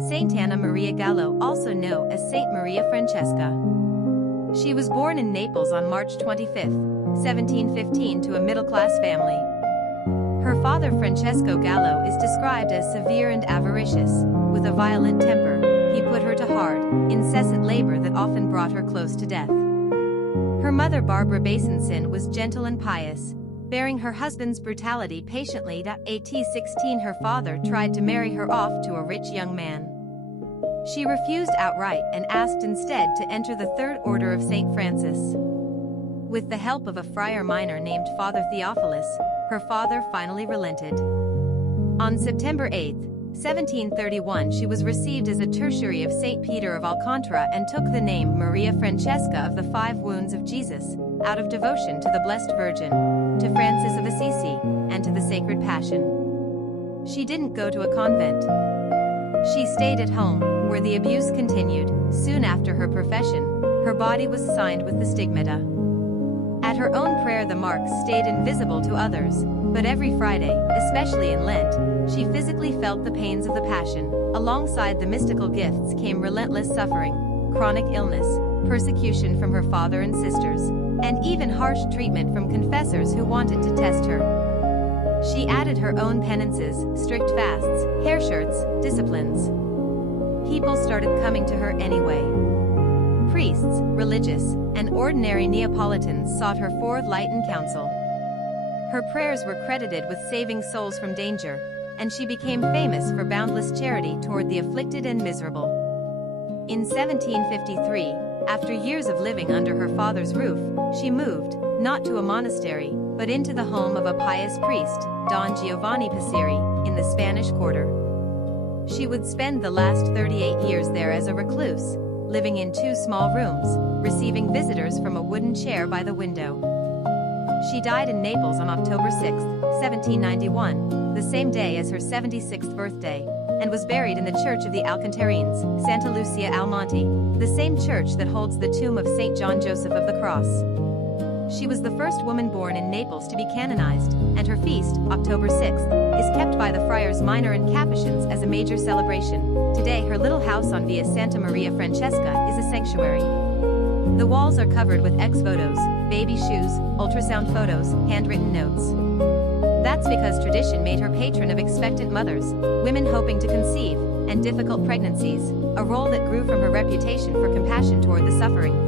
Saint Ana Maria Gallo, also known as Saint Maria Francesca. She was born in Naples on March 25, 1715 to a middle-class family. Her father Francesco Gallo is described as severe and avaricious, with a violent temper. He put her to hard, incessant labor that often brought her close to death. Her mother Barbara Basinsin was gentle and pious, bearing her husband's brutality patiently.At. 16 her father tried to marry her off to a rich young man. She refused outright and asked instead to enter the Third Order of St. Francis. With the help of a Friar Minor named Father Theophilus, her father finally relented. On September 8, 1731 she was received as a tertiary of St. Peter of Alcantara and took the name Maria Francesca of the 5 Wounds of Jesus, out of devotion to the Blessed Virgin, to Francis of Assisi, and to the Sacred Passion. She didn't go to a convent. She stayed at home, where the abuse continued. Soon after her profession, her body was signed with the stigmata. At her own prayer the marks stayed invisible to others, but every Friday, especially in Lent, she physically felt the pains of the Passion. Alongside the mystical gifts came relentless suffering, chronic illness, persecution from her father and sisters, and even harsh treatment from confessors who wanted to test her. She added her own penances, strict fasts, hair shirts, disciplines. People started coming to her anyway. Priests, religious, and ordinary Neapolitans sought her for light and counsel. Her prayers were credited with saving souls from danger, and she became famous for boundless charity toward the afflicted and miserable. In 1753, after years of living under her father's roof, she moved, not to a monastery, but into the home of a pious priest, Don Giovanni Passeri, in the Spanish Quarter. She would spend the last 38 years there as a recluse, living in 2 small rooms, receiving visitors from a wooden chair by the window. She died in Naples on October 6, 1791, the same day as her 76th birthday, and was buried in the Church of the Alcantarines, Santa Lucia al Monte, the same church that holds the tomb of Saint John Joseph of the Cross. She was the first woman born in Naples to be canonized, and her feast, October 6th, is kept by the Friars Minor and Capuchins as a major celebration. Today her little house on Via Santa Maria Francesca is a sanctuary. The walls are covered with ex-votos, baby shoes, ultrasound photos, handwritten notes. That's because tradition made her patron of expectant mothers, women hoping to conceive, and difficult pregnancies, a role that grew from her reputation for compassion toward the suffering.